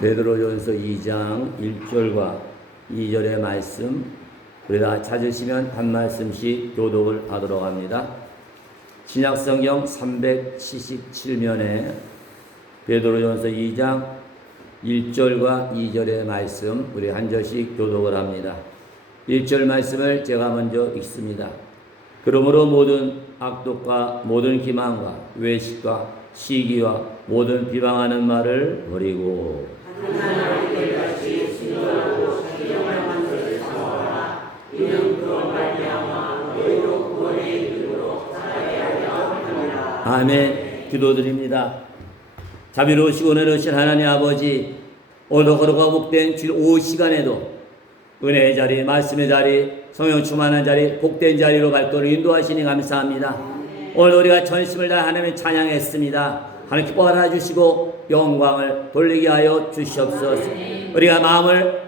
베드로전서 2장 1절과 2절의 말씀, 우리가 찾으시면 한 말씀씩 교독을 하도록 합니다. 신약성경 377면에 베드로전서 2장 1절과 2절의 말씀, 우리 한 절씩 교독을 합니다. 1절 말씀을 제가 먼저 읽습니다. 그러므로 모든 악독과 모든 기만과 외식과 시기와 모든 비방하는 말을 버리고 아멘. 기도드립니다. 자비로우시고 은혜로우신 하나님 아버지, 오늘 거룩하고 복된 주일 오후 시간에도 은혜의 자리, 말씀의 자리, 성령 충만한 자리, 복된 자리로 발걸음 인도하시니 감사합니다. 오늘 우리가 전심을 다해 하나님을 찬양했습니다. 하나님 기뻐 알아주시고 영광을 돌리게 하여 주시옵소서. 우리가 마음을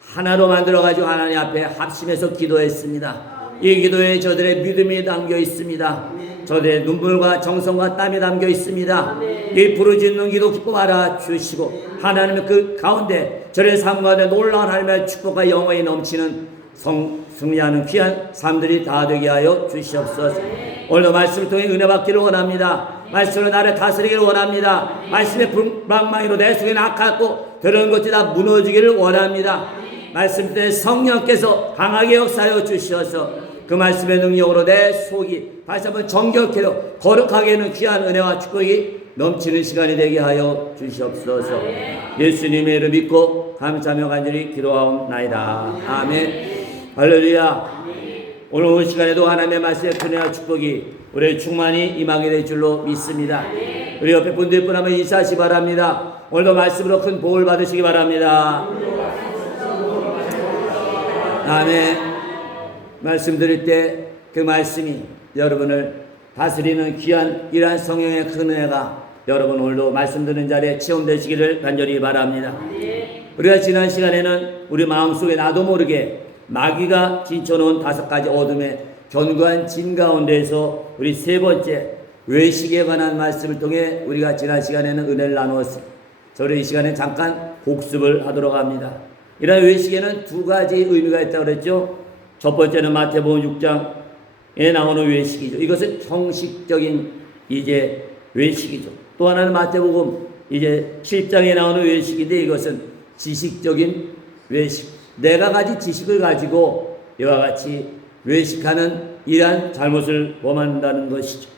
하나로 만들어가지고 하나님 앞에 합심해서 기도했습니다. 이 기도에 저들의 믿음이 담겨 있습니다. 저들의 눈물과 정성과 땀이 담겨 있습니다. 이 부르짖는 기도 기뻐 알아주시고 하나님의 그 가운데 저의 삶 가운데 놀라운 하나님의 축복과 영광이 넘치는 승리하는 귀한 삶들이 다 되게 하여 주시옵소서. 오늘도 말씀을 통해 은혜 받기를 원합니다. 말씀으로 나를 다스리기를 원합니다. 말씀의 방망이로 내 속에 낙하고 들은 것이 다 무너지기를 원합니다. 말씀 때문에 성령께서 강하게 역사하여 주시어서 그 말씀의 능력으로 내 속이 다시 한번 정결케도 거룩하게 하는 귀한 은혜와 축복이 넘치는 시간이 되게 하여 주시옵소서. 예수님의 이름 믿고 감사하며 간절히 기도하옵나이다. 아멘. 할렐루야. 오늘 시간에도 하나님의 말씀의 은혜와 축복이 우리의 충만히 임하게 될 줄로 믿습니다. 우리 옆에 분들 분 한번 인사하시기 바랍니다. 오늘도 말씀으로 큰 복을 받으시기 바랍니다. 아멘. 말씀드릴 때 그 말씀이 여러분을 다스리는 귀한 이러한 성령의 큰 은혜가 여러분 오늘도 말씀 듣는 자리에 체험되시기를 간절히 바랍니다. 우리가 지난 시간에는 우리 마음속에 나도 모르게 마귀가 진쳐놓은 5가지 어둠의 견고한 진 가운데에서 우리 세 번째 외식에 관한 말씀을 통해 우리가 지난 시간에는 은혜를 나누었습니다. 저는 이 시간에 잠깐 복습을 하도록 합니다. 이러한 외식에는 2가지 의미가 있다고 그랬죠. 첫 번째는 마태복음 6장에 나오는 외식이죠. 이것은 형식적인 이제 외식이죠. 또 하나는 마태복음 이제 7장에 나오는 외식인데 이것은 지식적인 외식. 내가 가진 지식을 가지고 이와 같이 외식하는 이러한 잘못을 범한다는 것이죠.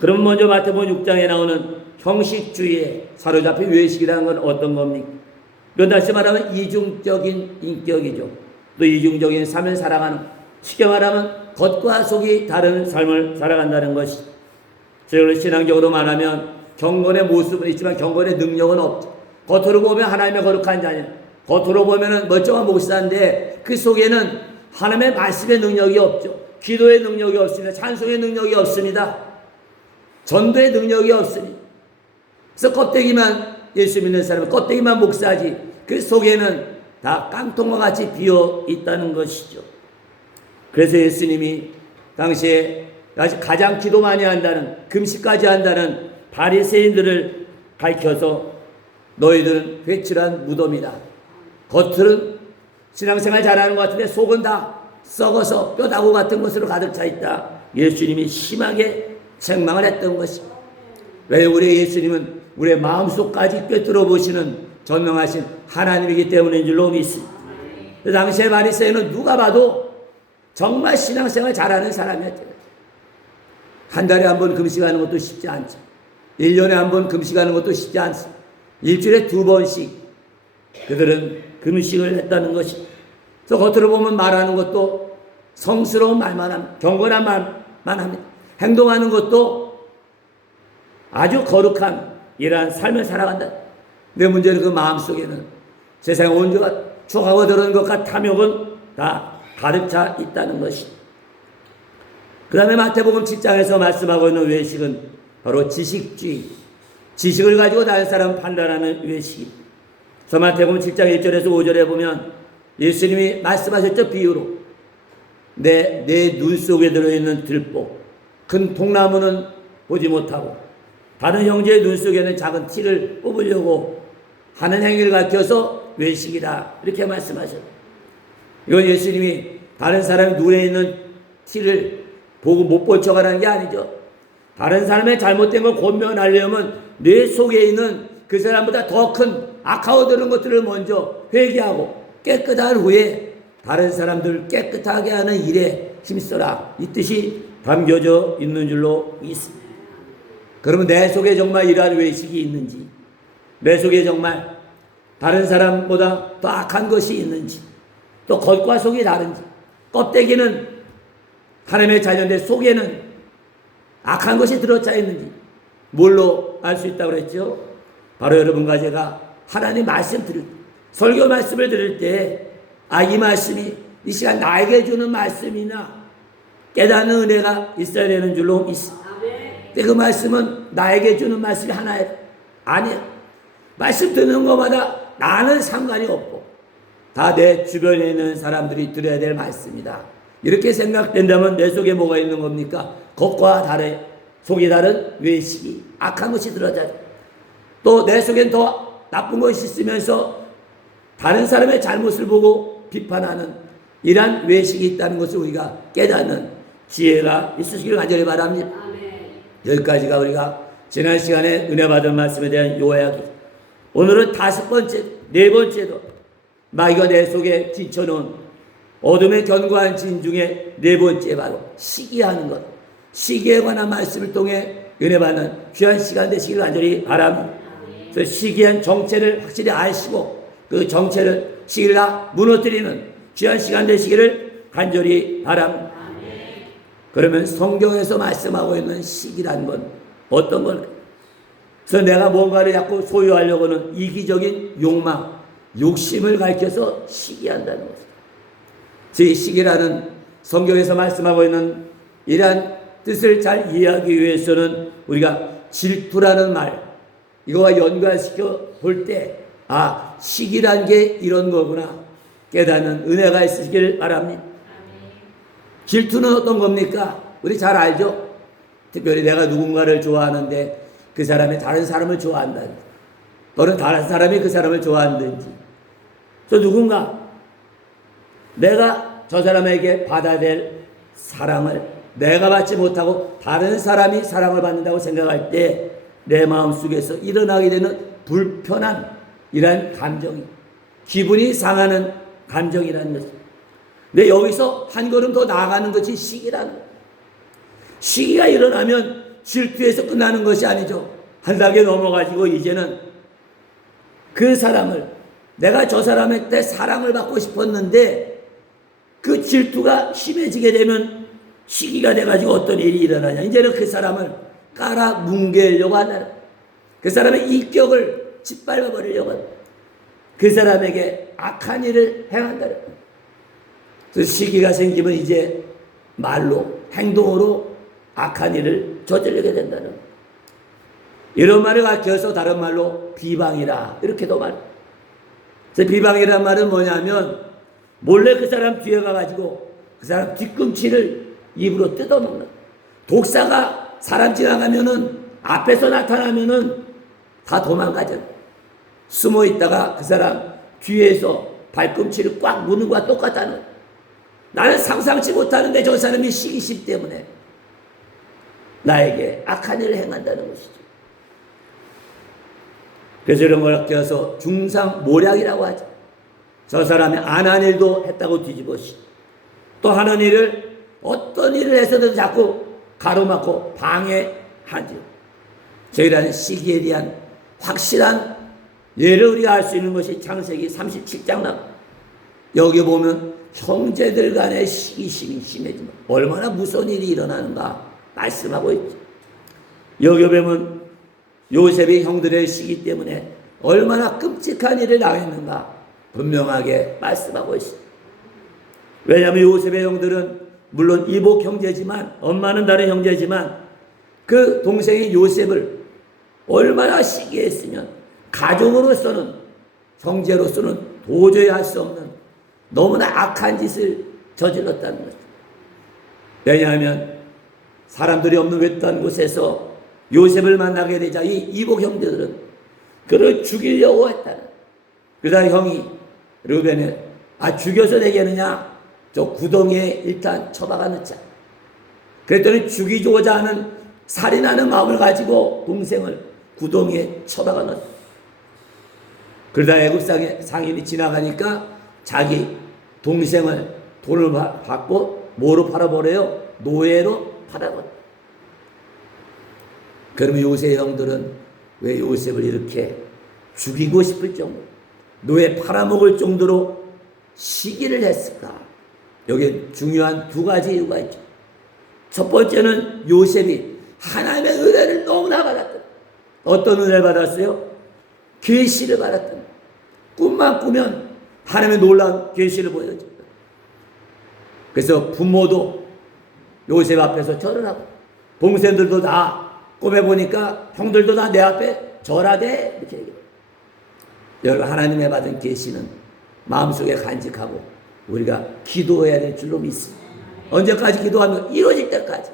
그럼 먼저 마태복음 6장에 나오는 형식주의에 사로잡힌 외식이라는 건 어떤 겁니까? 이건 다시 말하면 이중적인 인격이죠. 또 이중적인 삶을 살아가는, 쉽게 말하면 겉과 속이 다른 삶을 살아간다는 것이죠. 저희를 신앙적으로 말하면 경건의 모습은 있지만 경건의 능력은 없죠. 겉으로 보면 하나님의 거룩한 자녀, 겉으로 보면 멀쩡한 목사인데 그 속에는 하나님의 말씀의 능력이 없죠. 기도의 능력이 없습니다. 찬송의 능력이 없습니다. 전도의 능력이 없습니다. 그래서 껍데기만 예수 믿는 사람은 껍데기만 목사지 그 속에는 다 깡통과 같이 비어 있다는 것이죠. 그래서 예수님이 당시에 가장 기도 많이 한다는, 금식까지 한다는 바리새인들을 가리켜서 너희들은 회칠한 무덤이다. 겉은 신앙생활 잘하는 것 같은데 속은 다 썩어서 뼈다구 같은 것으로 가득 차 있다. 예수님이 심하게 책망을 했던 것입니다. 왜 우리 예수님은 우리의 마음속까지 꿰뚫어 보시는 전능하신 하나님이기 때문인 줄로 믿습니다. 그 당시에 바리새인은 누가 봐도 정말 신앙생활 잘하는 사람이었죠. 한 달에 한 번 금식하는 것도 쉽지 않죠. 1년에 한 번 금식하는 것도 쉽지 않습니다. 일주일에 2번씩 그들은 금식을 했다는 것입니다. 그래서 겉으로 보면 말하는 것도 성스러운 말만 합니다. 경건한 말만 합니다. 행동하는 것도 아주 거룩한 이러한 삶을 살아간다. 내 문제는 그 마음속에는 세상에 온갖 추하고 들은 것과 탐욕은 다 가득 차 있다는 것이다. 그 다음에 마태복음 7장에서 말씀하고 있는 외식은 바로 지식주의, 지식을 가지고 다른 사람을 판단하는 외식입니다. 그래서 마태복음 7장 1절에서 5절에 보면 예수님이 말씀하셨죠. 비유로 내 눈 속에 들어있는 들보, 큰 통나무는 보지 못하고 다른 형제의 눈 속에는 작은 티를 뽑으려고 하는 행위를 가르쳐서 외식이다 이렇게 말씀하셨어요. 이건 예수님이 다른 사람이 눈에 있는 티를 보고 못 볼 척하라는 게 아니죠. 다른 사람의 잘못된 걸 권면하려면 내 속에 있는 그 사람보다 더 큰 악하고드는 것들을 먼저 회개하고 깨끗한 후에 다른 사람들을 깨끗하게 하는 일에 힘써라, 이 뜻이 담겨져 있는 줄로 있습니다. 그러면 내 속에 정말 이러한 외식이 있는지, 내 속에 정말 다른 사람보다 더 악한 것이 있는지, 또 겉과 속이 다른지, 껍데기는 하나님의 자녀인데 속에는 악한 것이 들어차 있는지 뭘로 알 수 있다고 그랬죠? 바로 여러분과 제가 하나님 말씀 들을 때, 설교 말씀을 들을 때, 이 말씀이 이 시간 나에게 주는 말씀이나 깨닫는 은혜가 있어야 되는 줄로 믿습니다. 근데 그 말씀은 나에게 주는 말씀이 하나예요? 아니에요. 말씀 듣는 것마다 나는 상관이 없고 다 내 주변에 있는 사람들이 들어야 될 말씀이다. 이렇게 생각된다면 내 속에 뭐가 있는 겁니까? 겉과 다른, 속이 다른 외식이, 악한 것이 들어가요. 또 내 속엔 더 나쁜 것이 있으면서 다른 사람의 잘못을 보고 비판하는 이러한 외식이 있다는 것을 우리가 깨닫는 지혜가 있으시길 간절히 바랍니다. 여기까지가 우리가 지난 시간에 은혜 받은 말씀에 대한 요약입니다. 오늘은 5번째, 4번째도 마귀가 내 속에 뒤쳐놓은 어둠의 견고한 진 중에 4번째 바로 시기하는 것, 시기에 관한 말씀을 통해 은혜 받는 귀한 시간 되시길 간절히 바랍니다. 그래서 시기한 정체를 확실히 아시고 그 정체를 시기를 다 무너뜨리는 귀한 시간 되시기를 간절히 바랍니다. 그러면 성경에서 말씀하고 있는 시기란 건 어떤 걸까요? 그래서 내가 뭔가를 자꾸 소유하려고 하는 이기적인 욕망, 욕심을 가리켜서 시기한다는 것입니다. 이 시기라는 성경에서 말씀하고 있는 이러한 뜻을 잘 이해하기 위해서는 우리가 질투라는 말, 이거와 연관시켜 볼 때 시기란 게 이런 거구나 깨닫는 은혜가 있으시길 바랍니다. 질투는 어떤 겁니까? 우리 잘 알죠? 특별히 내가 누군가를 좋아하는데 그 사람이 다른 사람을 좋아한다든지, 또는 다른 사람이 그 사람을 좋아한다든지, 저 누군가 내가 저 사람에게 받아야 될 사랑을 내가 받지 못하고 다른 사람이 사랑을 받는다고 생각할 때 내 마음속에서 일어나게 되는 불편한 이런 감정이, 기분이 상하는 감정이라는 것입니다. 근데 여기서 한 걸음 더 나아가는 것이 시기라는 거예요. 시기가 일어나면 질투에서 끝나는 것이 아니죠. 한 단계 넘어가지고 이제는 그 사람을, 내가 저 사람한테 사랑을 받고 싶었는데 그 질투가 심해지게 되면 시기가 돼가지고 어떤 일이 일어나냐. 이제는 그 사람을 깔아 뭉개려고 한다는, 그 사람의 인격을 짓밟아 버리려고 한다. 그 사람에게 악한 일을 행한다는. 그 시기가 생기면 이제 말로, 행동으로 악한 일을 저지르게 된다는, 이런 말을 가르쳐서 다른 말로 비방이라 이렇게도 말해요. 그래서 비방이란 말은 뭐냐면 몰래 그 사람 뒤에 가가지고 그 사람 뒤꿈치를 입으로 뜯어먹는, 독사가 사람 지나가면은 앞에서 나타나면은 다 도망가죠. 숨어 있다가 그 사람 뒤에서 발꿈치를 꽉 무는 것과 똑같다는, 나는 상상치 못하는데 저 사람이 시기심 때문에 나에게 악한 일을 행한다는 것이죠. 그래서 이런 걸 껴서 중상모략이라고 하죠. 저 사람이 안 한 일도 했다고 뒤집어시, 또 하는 일을 어떤 일을 해서도 자꾸 가로막고 방해하죠. 저희라는 시기에 대한 확실한 예를 우리가 알 수 있는 것이 창세기 37장 나. 여기 보면 형제들 간의 시기심이 심해지면 얼마나 무서운 일이 일어나는가 말씀하고 있죠. 여기 보면 요셉의 형들의 시기 때문에 얼마나 끔찍한 일을 당했는가 분명하게 말씀하고 있습니다. 왜냐하면 요셉의 형들은 물론 이복 형제지만, 엄마는 다른 형제지만 그 동생이 요셉을 얼마나 시기했으면 가족으로서는, 형제로서는 도저히 할 수 없는 너무나 악한 짓을 저질렀다는 거죠. 왜냐하면 사람들이 없는 외딴 곳에서 요셉을 만나게 되자 이 이복 형제들은 그를 죽이려고 했다는, 그러다 형이 르벤을 죽여서 내겠느냐? 저 구덩이에 일단 처박아 넣자. 그랬더니 죽이고자 하는 살인하는 마음을 가지고 동생을 구덩이에 처박아 넣었어. 그러다 애굽 상인이 지나가니까 자기 동생을 돈을 받고 뭐로 팔아버려요? 노예로 팔아버려. 그러면 요셉 형들은 왜 요셉을 이렇게 죽이고 싶을 정도, 노예 팔아먹을 정도로 시기를 했을까? 여기 중요한 두 가지 이유가 있죠. 첫 번째는 요셉이 하나님의 은혜를 너무나 받았다. 어떤 은혜를 받았어요? 계시를 받았다. 꿈만 꾸면 하나님의 놀라운 계시를 보여줬다. 그래서 부모도 요셉 앞에서 절을 하고, 동생들도 다 꿈에 보니까 형들도 다 내 앞에 절하대, 이렇게 얘기해요. 여러분, 하나님의 받은 계시는 마음속에 간직하고 우리가 기도해야 될 줄로 믿습니다. 언제까지 기도하면 이루어질 때까지.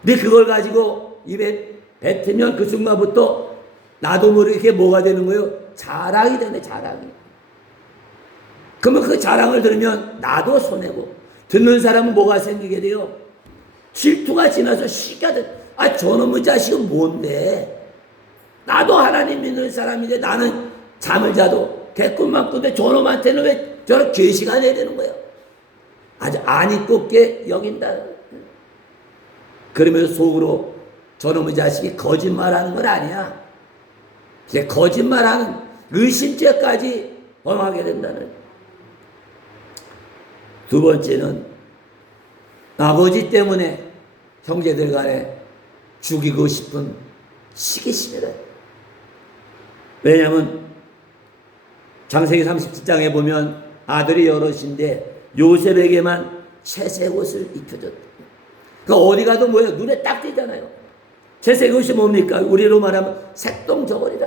근데 그걸 가지고 입에 뱉으면 그 순간부터 나도 모르게 뭐가 되는 거예요? 자랑이 되네, 자랑이. 그러면 그 자랑을 들으면 나도 손해고, 듣는 사람은 뭐가 생기게 돼요? 질투가 지나서 시기가 돼. 저놈의 자식은 뭔데? 나도 하나님 믿는 사람인데 나는 잠을 자도 개꿈만 꾸는데 저놈한테는 왜 저런 계시가 내리는 거예요? 아주 안이꼽게 여긴다. 그러면서 속으로 저놈의 자식이 거짓말하는 건 아니야. 이제 거짓말하는 의심죄까지 범하게 된다는. 두 번째는 아버지 때문에 형제들 간에 죽이고 싶은 시기심이라. 왜냐하면 창세기 37장에 보면 아들이 여럿인데 요셉에게만 채색 옷을 입혀줬다. 그 어디 가도 뭐예요? 눈에 딱 띄잖아요. 채색 옷이 뭡니까? 우리로 말하면 색동저고리다.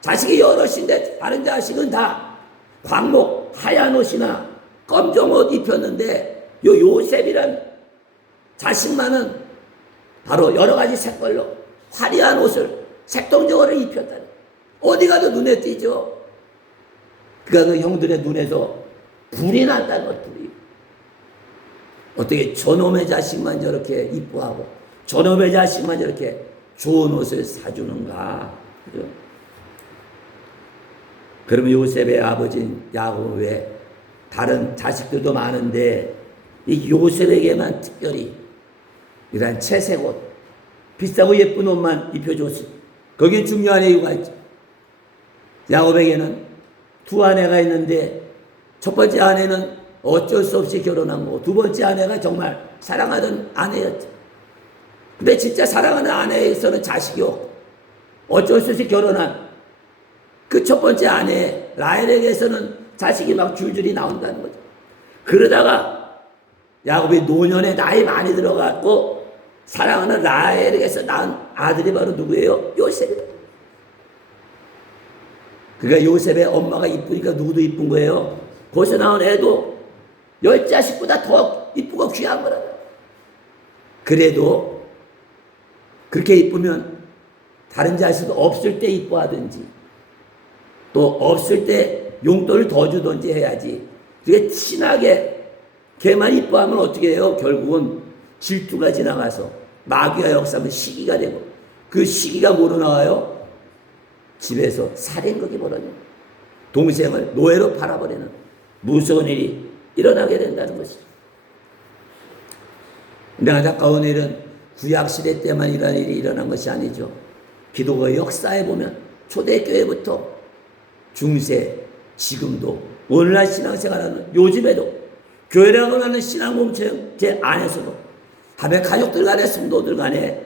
자식이 여럿인데 다른 자식은 다 광목 하얀 옷이나 검정 옷 입혔는데 요셉이란 자식만은 바로 여러 가지 색깔로 화려한 옷을 색동저고리를 입혔다. 어디 가도 눈에 띄죠. 그러니까 그 형들의 눈에서 불이 난다는 것, 불이. 어떻게 저놈의 자식만 저렇게 이뻐하고 저놈의 자식만 저렇게 좋은 옷을 사주는가. 그죠? 그러면 요셉의 아버지인 야곱 외에 다른 자식들도 많은데 이 요셉에게만 특별히 이런 채색 옷, 비싸고 예쁜 옷만 입혀줬어. 거기에 중요한 이유가 있죠. 야곱에게는 두 아내가 있는데 첫 번째 아내는 어쩔 수 없이 결혼한 거고 두 번째 아내가 정말 사랑하던 아내였죠. 근데 진짜 사랑하는 아내에서는 자식이 없고 어쩔 수 없이 결혼한 그 첫 번째 아내 라헬에게서는 자식이 막 줄줄이 나온다는 거죠. 그러다가 야곱이 노년에 나이 많이 들어갔고 사랑하는 라헬에게서 낳은 아들이 바로 누구예요? 요셉이다. 그러니까 요셉의 엄마가 이쁘니까 누구도 이쁜 거예요. 거기서 나온 애도 10자식보다 더 이쁘고 귀한 거라. 그래도 그렇게 이쁘면 다른 자식도 없을 때 이뻐하든지 또 없을 때 용돈을 더 주든지 해야지. 그게 친하게 걔만 이뻐하면 어떻게 해요? 결국은 질투가 지나가서 마귀가 역사하면 시기가 되고 그 시기가 뭐로 나와요? 집에서 살인극이 벌어져요. 동생을 노예로 팔아버리는 무서운 일이 일어나게 된다는 것이죠. 근데 안타까운 일은 구약시대 때만 이런 일이 일어난 것이 아니죠. 기독교 역사에 보면 초대교회부터 중세, 지금도 오늘날 신앙생활하는 요즘에도 교회라고 하는 신앙 공동체 안에서도 함의 가족들 간에 성도들 간에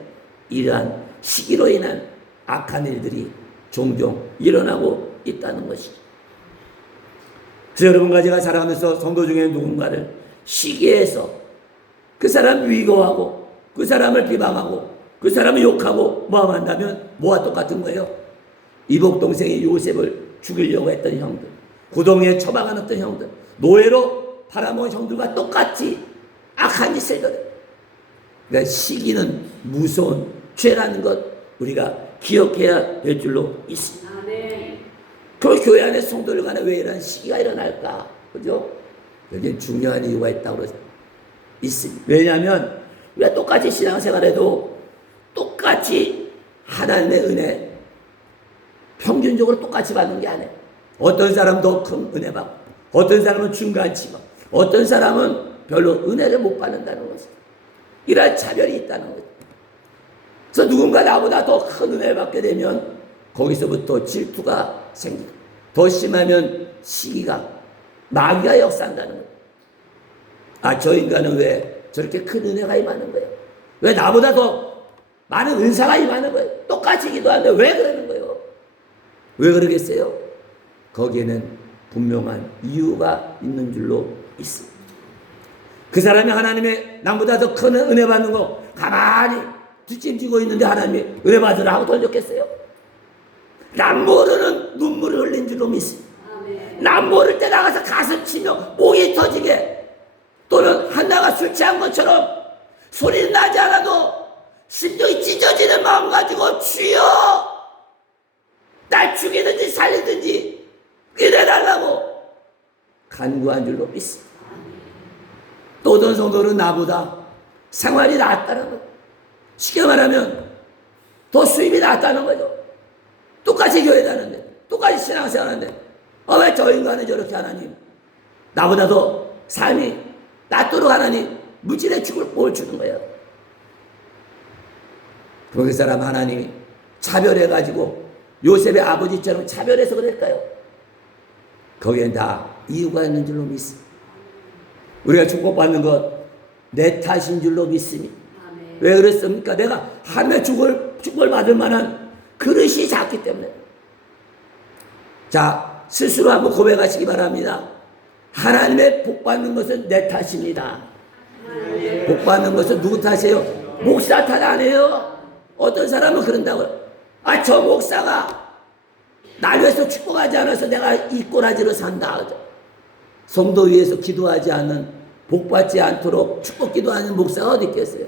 이러한 시기로 인한 악한 일들이 종종 일어나고 있다는 것이죠. 그래서 여러분과 제가 살아가면서 성도 중에 누군가를 시기해서 그 사람 위로하고 그 사람을 비방하고 그 사람을 욕하고 모함한다면 뭐와 똑같은 거예요? 이복 동생이 요셉을 죽이려고 했던 형들, 구덩이에 처박아 놓던 형들, 노예로 팔아먹은 형들과 똑같이 악한 짓을 거든. 그러니까 시기는 무서운 죄라는 것 우리가 기억해야 될 줄로 있습니다. 그 교회 안에 성도들 간에 왜 이런 시기가 일어날까? 그죠? 여기 중요한 이유가 있다고 있습니다. 왜냐하면 우리가 똑같이 신앙생활해도 똑같이 하나님의 은혜 평균적으로 똑같이 받는 게 아니에요. 어떤 사람은 더 큰 은혜 받고, 어떤 사람은 중간치 받고, 어떤 사람은 별로 은혜를 못 받는다는 거죠. 이런 차별이 있다는 거죠. 그래서 누군가 나보다 더 큰 은혜를 받게 되면 거기서부터 질투가 생기고, 더 심하면 시기가, 마귀가 역사한다는 거예요. 아, 저 인간은 왜 저렇게 큰 은혜가 임하는 거예요? 왜 나보다 더 많은 은사가 임하는 거예요? 똑같이 기도하는데 왜 그러는 거예요? 왜 그러겠어요? 거기에는 분명한 이유가 있는 줄로 있습니다. 그 사람이 하나님의 남보다 더 큰 은혜 받는 거 가만히 뒷짐지고 있는데 하나님이 은혜 받으라 하고 던졌겠어요? 남 모르는 눈물을 흘린 줄로 믿습니다. 남 모를 때 나가서 가슴 치며 목이 터지게, 또는 한나가 술 취한 것처럼 소리는 나지 않아도 심정이 찢어지는 마음 가지고 주여 날 죽이든지 살리든지 은혜달라고 간구한 줄로 믿습니다. 또 어떤 성도는 나보다 생활이 낫다는 거죠. 쉽게 말하면 더 수입이 낫다는 거죠. 똑같이 교회 다는데, 똑같이 신앙생활 하는데, 왜 저 인간은 저렇게 하나님, 나보다 더 삶이 낫도록 하나님 무질의 축을 뭘 주는 거예요. 그 사람 하나님이 차별해가지고 요셉의 아버지처럼 차별해서 그럴까요? 거기엔 다 이유가 있는 줄로 믿습니다. 우리가 축복받는 것 내 탓인 줄로 믿습니다. 왜 그랬습니까? 내가 하나님의 축복을 받을 만한 그릇이 작기 때문에. 자, 스스로 한번 고백하시기 바랍니다. 하나님의 복 받는 것은 내 탓입니다. 복 받는 것은 누구 탓이에요? 목사 탓 아니에요. 어떤 사람은 그런다고요. 아, 저 목사가 날 위해서 축복하지 않아서 내가 이 꼬라지로 산다. 성도 위해서 기도하지 않는, 복받지 않도록 축복 기도하는 목사가 어디 있겠어요?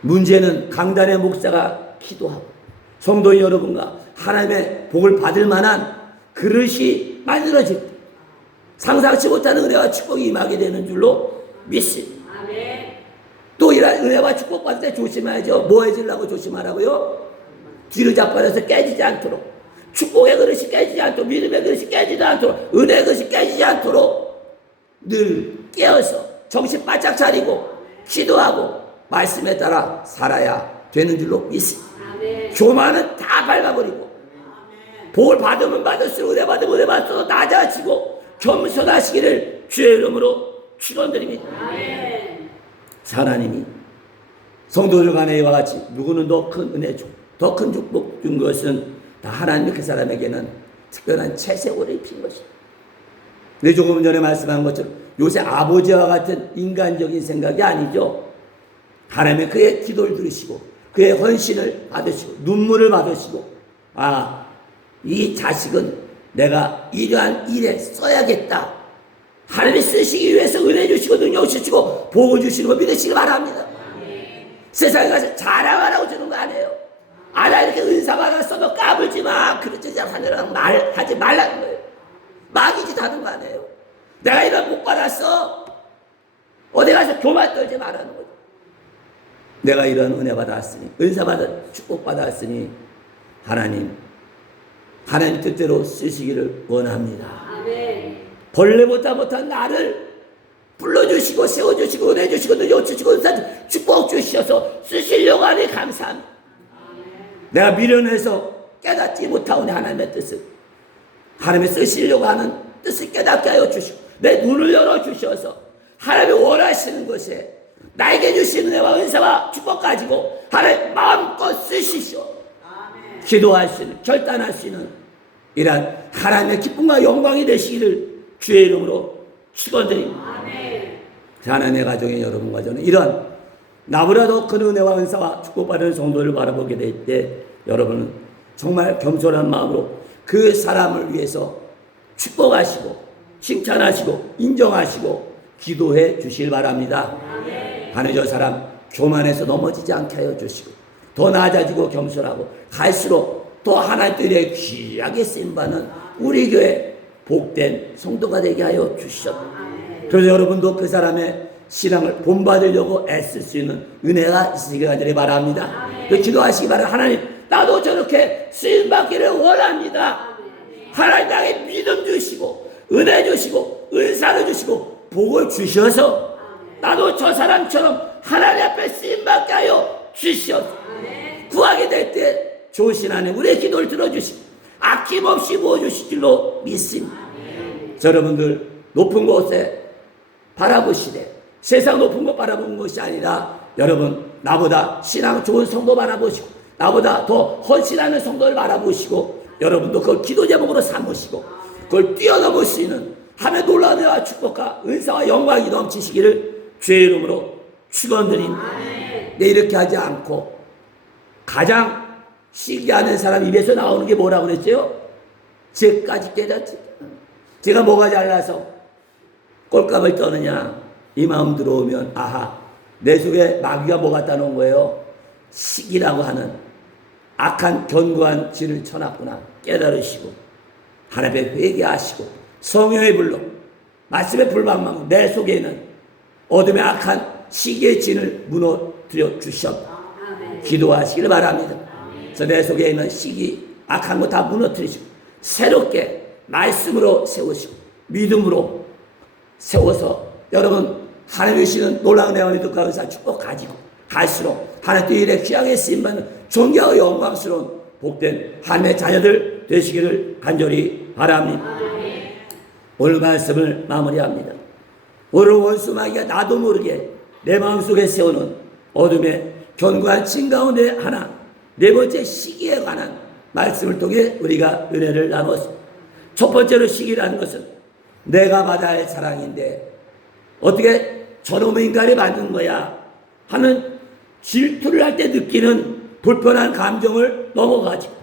문제는 강단의 목사가 기도하고 성도 여러분과 하나님의 복을 받을 만한 그릇이 만들어질 때 상상치 못하는 은혜와 축복이 임하게 되는 줄로 믿습니다. 또 이런 은혜와 축복 받을 때 조심해야죠. 뭐 해주려고 조심하라고요? 뒤로 자빠져서 깨지지 않도록, 축복의 그릇이 깨지지 않도록, 믿음의 그릇이 깨지지 않도록, 은혜의 그릇이 깨지지 않도록 늘 깨어서 정신 바짝 차리고 기도하고 말씀에 따라 살아야 되는 줄로 믿습니다. 교만은 다 밟아버리고, 복을 받으면 받을수록, 은혜 받으면 은혜 받을수록 낮아지고 겸손하시기를 주의 이름으로 축원드립니다. 하나님이 성도들 간에 이와 같이 누구는 더 큰 은혜 주, 더 큰 축복 준 것은 다 하나님이 그 사람에게는 특별한 채색을 입힌 것입니다. 네, 조금 전에 말씀한 것처럼 요새 아버지와 같은 인간적인 생각이 아니죠. 하나님의 그의 기도를 들으시고 그의 헌신을 받으시고 눈물을 받으시고, 아, 이 자식은 내가 이러한 일에 써야겠다. 하나님이 쓰시기 위해서 은혜 주시고 능력 주시고 복을 주시는 거 믿으시기 바랍니다. 세상에 가서 자랑하라고 주는 거 아니에요. 아, 나 이렇게 은사 받았어도 까불지 마. 그렇지 않으라고 말하지 말라는 거예요. 마귀짓 하는 거 아니에요. 내가 이런 복 받았어. 어디 가서 교만 떨지 말라는 거죠. 내가 이런 은혜 받았으니, 은사 축복 받았으니 하나님 뜻대로 쓰시기를 원합니다. 아멘. 벌레보다 못한 나를 불러주시고 세워주시고 은혜 주시고 능력 주시고 은사 축복 주셔서 쓰시려고 하니 감사합니다. 아멘. 내가 미련해서 깨닫지 못하오니 하나님의 뜻을, 하나님이 쓰시려고 하는 뜻을 깨닫게 하여 주시고 내 눈을 열어주셔서 하나님이 원하시는 것에 나에게 주시는 은혜와 은사와 축복 가지고 하나님 마음껏 쓰시오. 아멘. 기도할 수 있는, 결단할 수 있는 이러한 하나님의 기쁨과 영광이 되시기를 주의 이름으로 축원드립니다. 아멘. 하나님의 가정의 여러분과 저는 이런 나보다도 큰 은혜와 은사와 축복받은 성도를 바라보게 될 때 여러분은 정말 겸손한 마음으로 그 사람을 위해서 축복하시고 칭찬하시고 인정하시고 기도해 주실 바랍니다. 하나님 저 사람 교만해서 넘어지지 않게 하여 주시고 더 낮아지고 겸손하고 갈수록 또 하나님들의 귀하게 쓰임받는 우리 교회 복된 성도가 되게 하여 주시옵소서. 그래서 여러분도 그 사람의 신앙을 본받으려고 애쓸 수 있는 은혜가 있으시길 간절히 바랍니다. 그 기도하시기 바랍니다. 하나님, 나도 저렇게 쓰임받기를 원합니다. 하나님 나에게 믿음 주시고 은혜 주시고 은사를 주시고 복을 주셔서 나도 저 사람처럼 하나님 앞에 쓰임받게 하여 주시옵소서. 구하게 될 때 좋으신 하나님 우리의 기도를 들어주시고 아낌없이 부어주실 줄로 믿습니다. 여러분들 높은 곳에 바라보시되 세상 높은 것 바라보는 것이 아니라 여러분 나보다 신앙 좋은 성도 바라보시고 나보다 더 헌신하는 성도를 바라보시고 여러분도 그걸 기도 제목으로 삼으시고 그걸 뛰어넘을 수 있는 하나님의 놀라운 은혜와 축복과 은사와 영광이 넘치시기를 주의 이름으로 축원드립니다. 네, 이렇게 하지 않고 가장 시기하는 사람 입에서 나오는 게 뭐라고 그랬죠? 죄까지 깨닫지. 제가 뭐가 잘나서 꼴값을 떠느냐 이 마음 들어오면 아하 내 속에 마귀가 뭐 갖다 놓은 거예요? 시기라고 하는 악한 견고한 진을 쳐놨구나 깨달으시고 하나님의 회개하시고 성령의 불로 말씀의 불방망 내 속에 있는 어둠의 악한 시기의 진을 무너뜨려 주셨다. 기도하시기를 바랍니다. 그래서 내 속에 있는 시기 악한 거 다 무너뜨리시고 새롭게 말씀으로 세우시고 믿음으로 세워서 여러분 하나님 주시는 놀라운 은혜와 믿음과 은사 축복 가지고 갈수록 하나님의 일에 귀하게 쓰임받는 존귀하고 영광스러운 복된 하나님의 자녀들 되시기를 간절히 바랍니다. 오늘 말씀을 마무리합니다. 오늘 원수 마귀가 나도 모르게 내 마음속에 세우는 어둠의 견고한 진 가운데 하나 네 번째 시기에 관한 말씀을 통해 우리가 은혜를 나눴습니다. 첫 번째로 시기라는 것은 내가 받아야 할 사랑인데 어떻게 저놈의 인간이 받는 거야 하는 질투를 할 때 느끼는 불편한 감정을 넘어가지고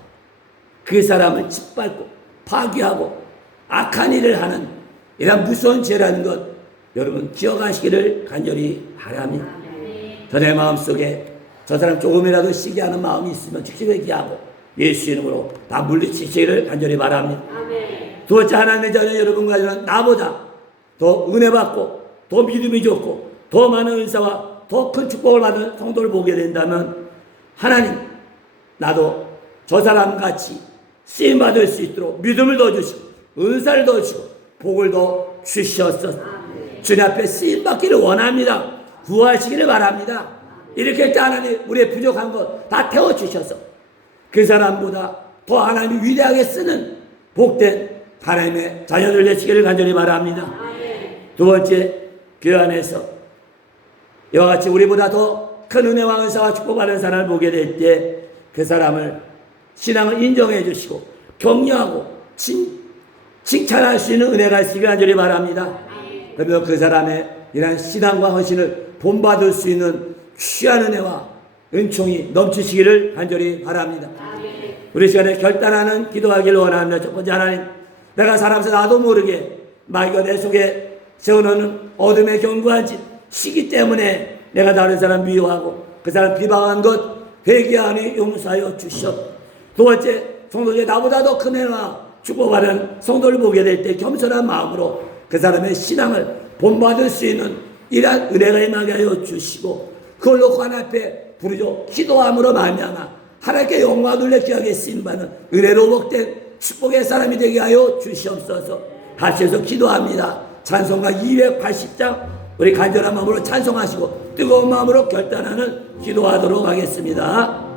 그 사람을 짓밟고 파괴하고 악한 일을 하는 이런 무서운 죄라는 것 여러분 기억하시기를 간절히 바랍니다. 내 마음속에 저 사람 조금이라도 시기하는 마음이 있으면 즉시 회개하고 예수 이름으로 다 물리치시기를 간절히 바랍니다. 두 번째 하나님의 자녀 여러분과 저는 나보다 더 은혜 받고 더 믿음이 좋고 더 많은 은사와 더 큰 축복을 받은 성도를 보게 된다면 하나님 나도 저 사람같이 쓰임받을 수 있도록 믿음을 더 주시고 은사를 더 주시고 복을 더 주시옵소서. 주님 앞에 쓰임받기를 원합니다. 구하시기를 바랍니다. 이렇게 할 때 하나님 우리의 부족한 것 다 태워주셔서 그 사람보다 더 하나님이 위대하게 쓰는 복된 하나님의 자녀들 되시기를 간절히 바랍니다. 두 번째 교회 안에서 이와 같이 우리보다 더 큰 은혜와 은사와 축복받는 사람을 보게 될 때 그 사람을 신앙을 인정해 주시고 격려하고 칭찬할 수 있는 은혜가 있으기를 간절히 바랍니다. 그러면 그 사람의 이러한 신앙과 헌신을 본받을 수 있는 귀한 은혜와 은총이 넘치시기를 간절히 바랍니다. 우리 시간에 결단하는 기도하기를 원합니다. 첫 번째 하나님 내가 살아면서 나도 모르게 마귀가 내 속에 세워놓는 어둠의 견고한 시기 때문에 내가 다른 사람 미워하고 그 사람 비방한 것 회개하니 용서하여 주시옵소서. 두 번째 성도들 나보다 더 큰 은혜와 축복받은 성도를 보게 될 때 겸손한 마음으로 그 사람의 신앙을 본받을 수 있는 이러한 은혜가 임하게 하여 주시고 그걸 놓고 하나님 앞에 부르짖어 기도함으로 말미암아 하나님께 영광을 돌려 귀하게 쓰임받는 은혜로 복된 축복의 사람이 되게 하여 주시옵소서. 같이 해서 기도합니다. 찬송가 280장 우리 간절한 마음으로 찬송하시고 뜨거운 마음으로 결단하는 기도하도록 하겠습니다.